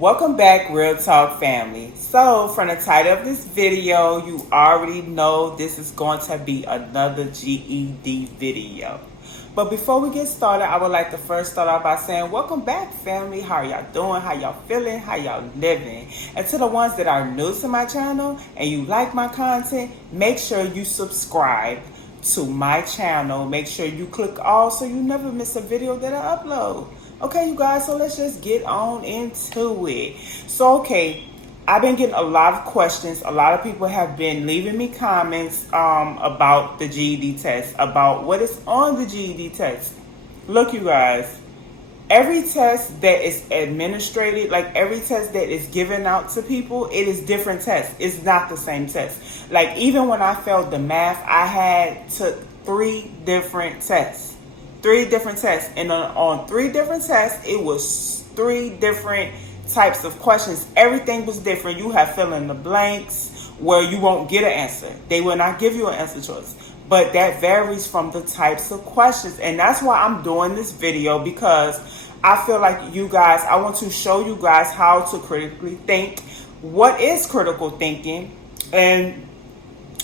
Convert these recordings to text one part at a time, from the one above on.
Welcome back, Real Talk family. So, from the title of this video, you already know this is going to be another GED video. But before we get started, I would like to first start off by saying, welcome back, family. How are y'all doing? How y'all feeling? How y'all living? And to the ones that are new to my channel and you like my content, make sure you subscribe to my channel. Make sure you click all so you never miss a video that I upload. Okay, you guys, so let's just get on into it. So, I've been getting a lot of questions. A lot of people have been leaving me comments about the GED test, about what is on the GED test. Look, you guys, every test that is administered, like every test that is given out to people, it is different tests. It's not the same test. Like even when I failed the math, I had took 3 different tests. 3 different tests, and on 3 different tests, it was 3 different types of questions. Everything was different. You have fill in the blanks where you won't get an answer. They will not give you an answer choice, but that varies from the types of questions. And that's why I'm doing this video, because I feel like you guys, I want to show you guys how to critically think. What is critical thinking, and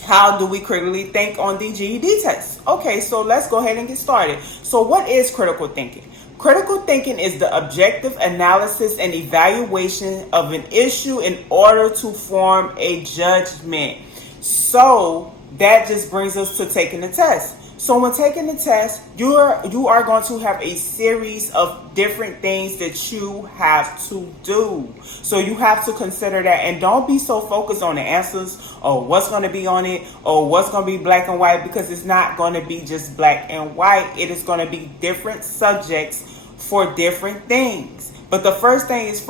how do we critically think on the GED test? Okay, so let's go ahead and get started. So what is critical thinking? Critical thinking is the objective analysis and evaluation of an issue in order to form a judgment. So that just brings us to taking the test. So when taking the test, you are going to have a series of different things that you have to do. So you have to consider that, and don't be so focused on the answers or what's going to be on it or what's going to be black and white, because it's not going to be just black and white. It is going to be different subjects for different things. But the first thing is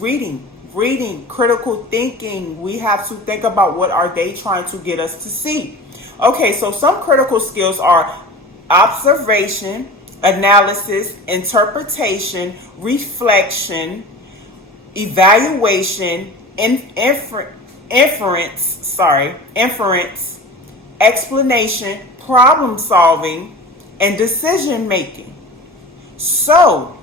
reading, critical thinking. We have to think about what are they trying to get us to see. Okay, so some critical skills are observation, analysis, interpretation, reflection, evaluation, inference, explanation, problem solving, and decision making. So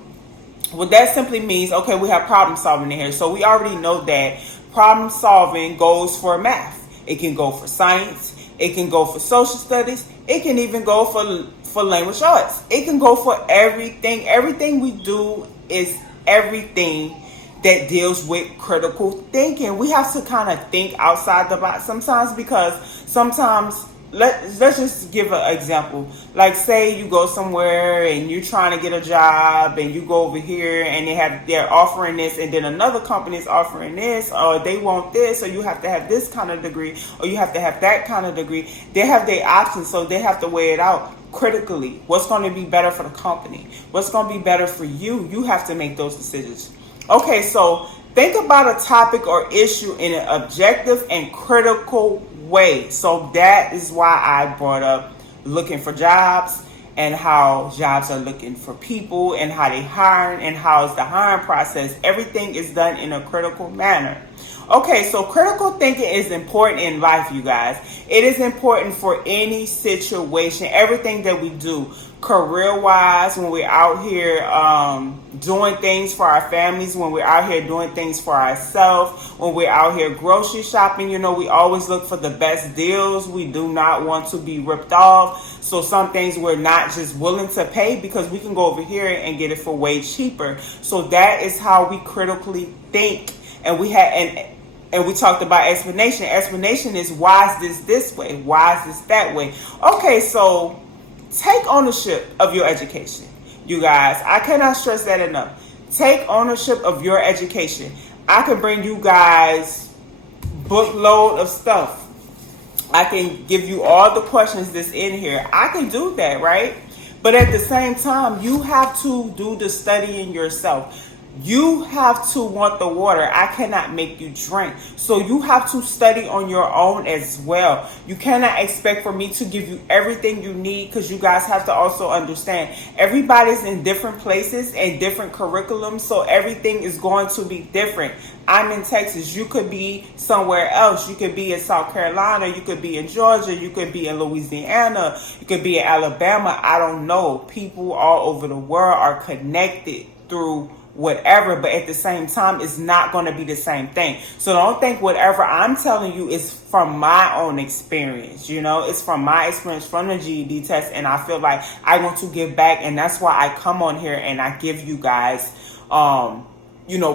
what that simply means, okay, we have problem solving in here. So we already know that problem solving goes for math. It can go for science. It can go for social studies. It can even go for language arts. It can go for everything. Everything we do is everything that deals with critical thinking. We have to kind of think outside the box sometimes, because sometimes, let's just give an example. Like say you go somewhere and you're trying to get a job, and you go over here and they're offering this, and then another company is offering this, or they want this, or you have to have this kind of degree, or you have to have that kind of degree. They have their options, so they have to weigh it out critically. What's going to be better for the company? What's going to be better for you? You have to make those decisions. Okay, so think about a topic or issue in an objective and critical way. So that is why I brought up looking for jobs, and how jobs are looking for people, and how they hire, and how is the hiring process. Everything is done in a critical manner. Okay, so critical thinking is important in life, you guys. It is important for any situation, everything that we do, career-wise, when we're out here doing things for our families, when we're out here doing things for ourselves, when we're out here grocery shopping. You know, we always look for the best deals. We do not want to be ripped off. So some things we're not just willing to pay, because we can go over here and get it for way cheaper. So that is how we critically think. And we talked about explanation. Explanation is, why is this way? Why is this that way? Okay, so take ownership of your education, you guys. I cannot stress that enough. Take ownership of your education. I can bring you guys bookload of stuff. I can give you all the questions that's in here. I can do that, right? But at the same time, you have to do the studying yourself. You have to want the water. I cannot make you drink. So you have to study on your own as well. You cannot expect for me to give you everything you need, because you guys have to also understand everybody's in different places and different curriculums. So everything is going to be different. I'm in Texas. You could be somewhere else. You could be in South Carolina. You could be in Georgia. You could be in Louisiana. You could be in Alabama. I don't know. People all over the world are connected through whatever, but at the same time, it's not going to be the same thing. So don't think whatever I'm telling you is from my own experience. It's from my experience from the GED test, and I feel like I want to give back, and that's why I come on here and I give you guys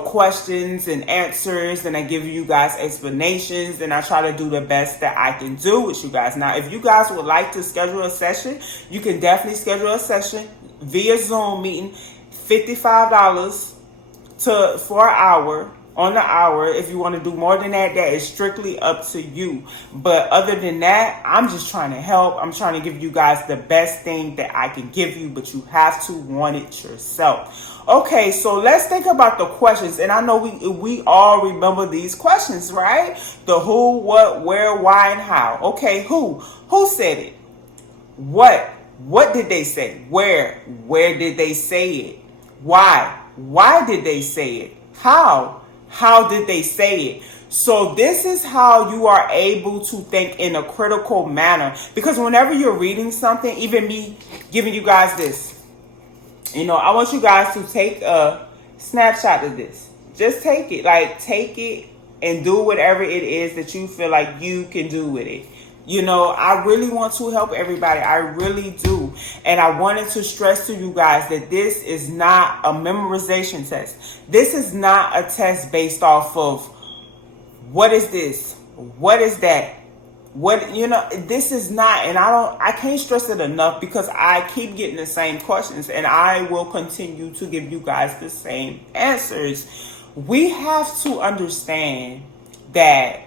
questions and answers, and I give you guys explanations, and I try to do the best that I can do with you guys. Now, if you guys would like to schedule a session, you can definitely schedule a session via Zoom meeting, $55 for an hour. On the hour. If you want to do more than that, that is strictly up to you. But other than that, I'm just trying to help. I'm trying to give you guys the best thing that I can give you, but you have to want it yourself. Okay, so let's think about the questions. And I know we all remember these questions, right? The who, what, where, why, and how. Okay, who said it? What did they say? Where did they say it? Why did they say it? How did they say it? So this is how you are able to think in a critical manner. Because whenever you're reading something, even me giving you guys this, I want you guys to take a snapshot of this. Just take it. Take it and do whatever it is that you feel like you can do with it. I really want to help everybody. I really do. And I wanted to stress to you guys that this is not a memorization test. This is not a test based off of what is this? What is that? This is not, and I can't stress it enough because I keep getting the same questions, and I will continue to give you guys the same answers. We have to understand that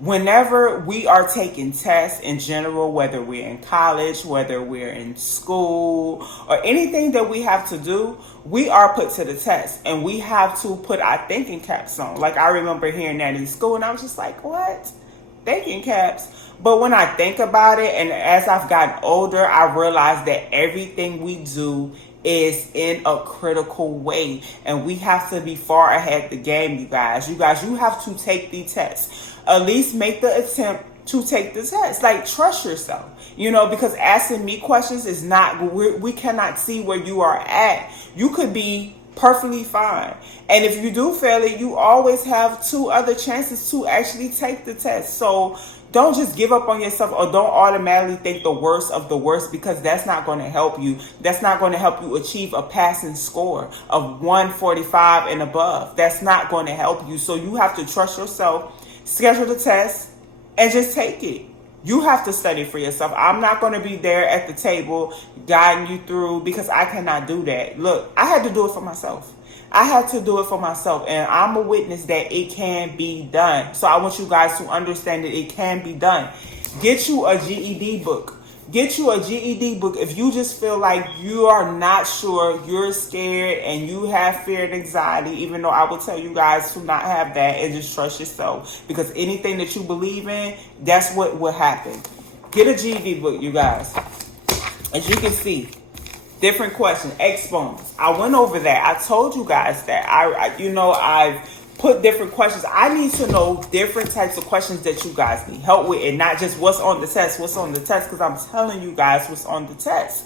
whenever we are taking tests in general, whether we're in college, whether we're in school, or anything that we have to do, we are put to the test, and we have to put our thinking caps on. Like, I remember hearing that in school, and I was just like, what? Thinking caps? But when I think about it, and as I've gotten older, I realize that everything we do is in a critical way, and we have to be far ahead of the game, you guys. You have to take the test. At least make the attempt to take the test. Trust yourself, because asking me questions is not, we cannot see where you are at. You could be perfectly fine. And if you do fail it, you always have 2 other chances to actually take the test. So don't just give up on yourself, or don't automatically think the worst of the worst, because that's not going to help you. That's not going to help you achieve a passing score of 145 and above. That's not going to help you. So you have to trust yourself, schedule the test, and just take it. You have to study for yourself. I'm not going to be there at the table guiding you through, because I cannot do that. Look, I had to do it for myself. And I'm a witness that it can be done. So I want you guys to understand that it can be done. Get you a GED book. If you just feel like you are not sure, you're scared, and you have fear and anxiety, even though I will tell you guys to not have that and just trust yourself. Because anything that you believe in, that's what will happen. Get a GED book, you guys. As you can see, different questions, exponents. I went over that. I told you guys that. I've put different questions. I need to know different types of questions that you guys need help with, and not just what's on the test, because I'm telling you guys what's on the test.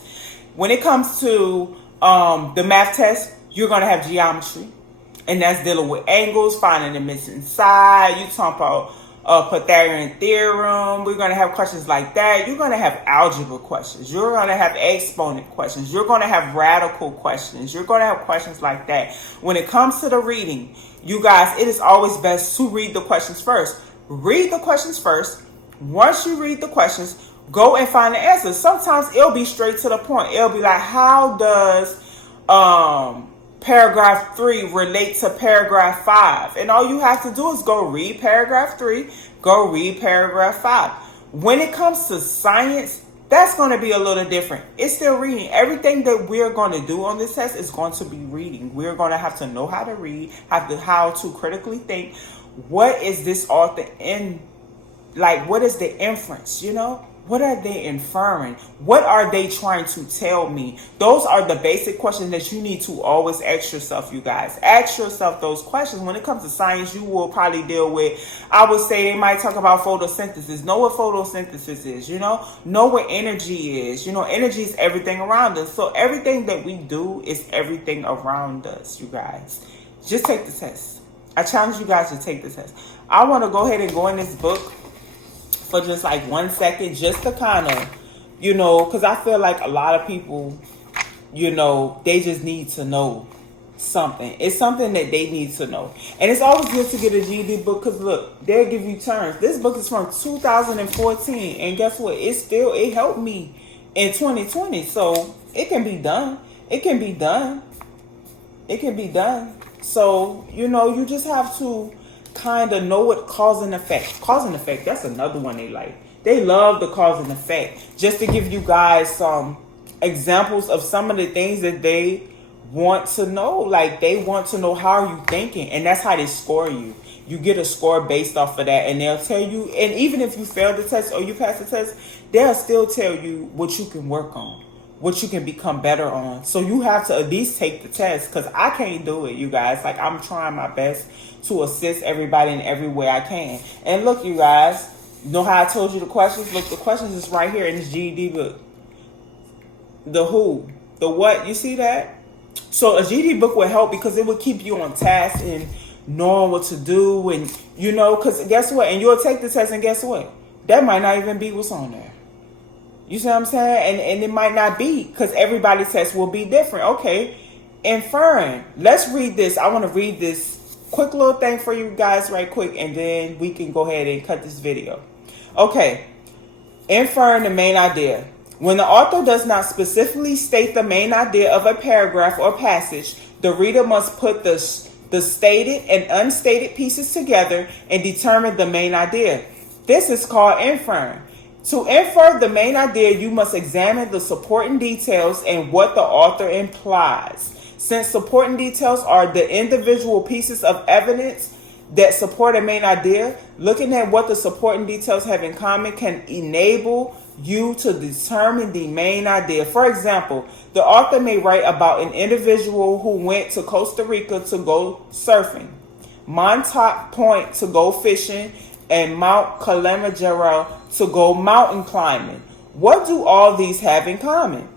When it comes to the math test, you're going to have geometry, and that's dealing with angles, finding the missing side. You talk about Pythagorean theorem. We're going to have questions like that. You're going to have algebra questions. You're going to have exponent questions. You're going to have radical questions. You're going to have questions like that. When it comes to the reading, you guys, it is always best to read the questions first. Read the questions first. Once you read the questions, go and find the answers. Sometimes it'll be straight to the point. It'll be like, how does paragraph 3 relate to paragraph 5? And all you have to do is go read paragraph 3, go read paragraph 5. When it comes to science, that's going to be a little different. It's still reading. Everything that we're going to do on this test is going to be reading. We're going to have to know how to read, how to critically think. What is this author in? What is the inference? What are they inferring? What are they trying to tell me? Those are the basic questions that you need to always ask yourself, you guys. Ask yourself those questions. When it comes to science, you will probably deal with, I would say they might talk about photosynthesis. Know what photosynthesis is, know what energy is. Energy is everything around us. So everything that we do is everything around us, you guys. Just take the test. I challenge you guys to take the test. I want to go ahead and go in this book for just like 1 second, just to kind of, because I feel like a lot of people, they just need to know something. It's something that they need to know. And it's always good to get a GED book because, look, they'll give you terms. This book is from 2014. And guess what? It helped me in 2020. So it can be done. It can be done. It can be done. So, you just have to kind of know what cause and effect. Cause and effect, that's another one they like. They love the cause and effect. Just to give you guys some examples of some of the things that they want to know. Like, they want to know how are you thinking, and that's how they score you. You get a score based off of that, and they'll tell you, and even if you fail the test or you pass the test, they'll still tell you what you can work on, what you can become better on. So you have to at least take the test, because I can't do it, you guys. Like, I'm trying my best to assist everybody in every way I can. And look, you guys, know how I told you the questions? Look, the questions is right here in this GED book. The who, the what, you see that? So a GED book will help because it will keep you on task and knowing what to do. And, because guess what? And you'll take the test, and guess what? That might not even be what's on there. You see what I'm saying? And it might not be, because everybody's test will be different. Okay, Infern. Let's read this. I want to read this quick little thing for you guys right quick, and then we can go ahead and cut this video. Okay, Infern, the main idea. When the author does not specifically state the main idea of a paragraph or passage, the reader must put the stated and unstated pieces together and determine the main idea. This is called Infern. To infer the main idea, you must examine the supporting details and what the author implies. Since supporting details are the individual pieces of evidence that support a main idea, looking at what the supporting details have in common can enable you to determine the main idea. For example, the author may write about an individual who went to Costa Rica to go surfing, Montauk Point to go fishing, and Mount Kilimanjaro to go mountain climbing. What do all these have in common?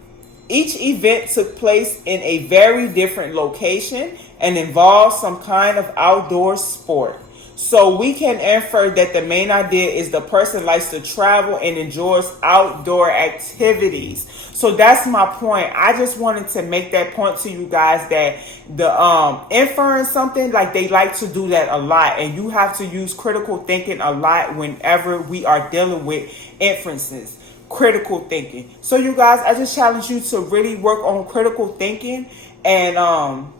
Each event took place in a very different location and involved some kind of outdoor sport. So we can infer that the main idea is the person likes to travel and enjoys outdoor activities. So that's my point. I just wanted to make that point to you guys, that the inferring something, like, they like to do that a lot, and you have to use critical thinking a lot whenever we are dealing with inferences. Critical thinking. So you guys, I just challenge you to really work on critical thinking, and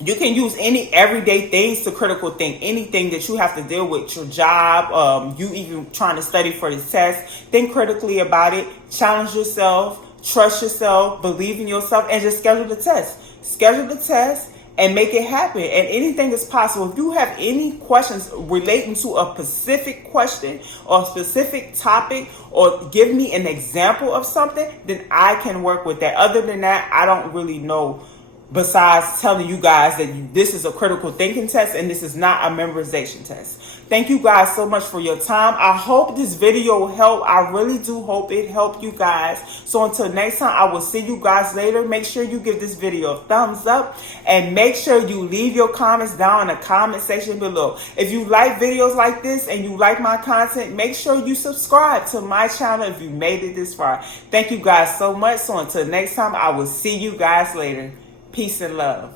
you can use any everyday things to critical think. Anything that you have to deal with, your job, you even trying to study for the test, think critically about it, challenge yourself, trust yourself, believe in yourself, and just schedule the test. Schedule the test and make it happen. And anything is possible. If you have any questions relating to a specific question or a specific topic, or give me an example of something, then I can work with that. Other than that, I don't really know, besides telling you guys that this is a critical thinking test and this is not a memorization test. Thank you guys so much for your time. I hope this video helped. I really do hope it helped you guys. So until next time, I will see you guys later. Make sure you give this video a thumbs up, and make sure you leave your comments down in the comment section below. If you like videos like this and you like my content, make sure you subscribe to my channel if you made it this far. Thank you guys so much. So until next time, I will see you guys later. Peace and love.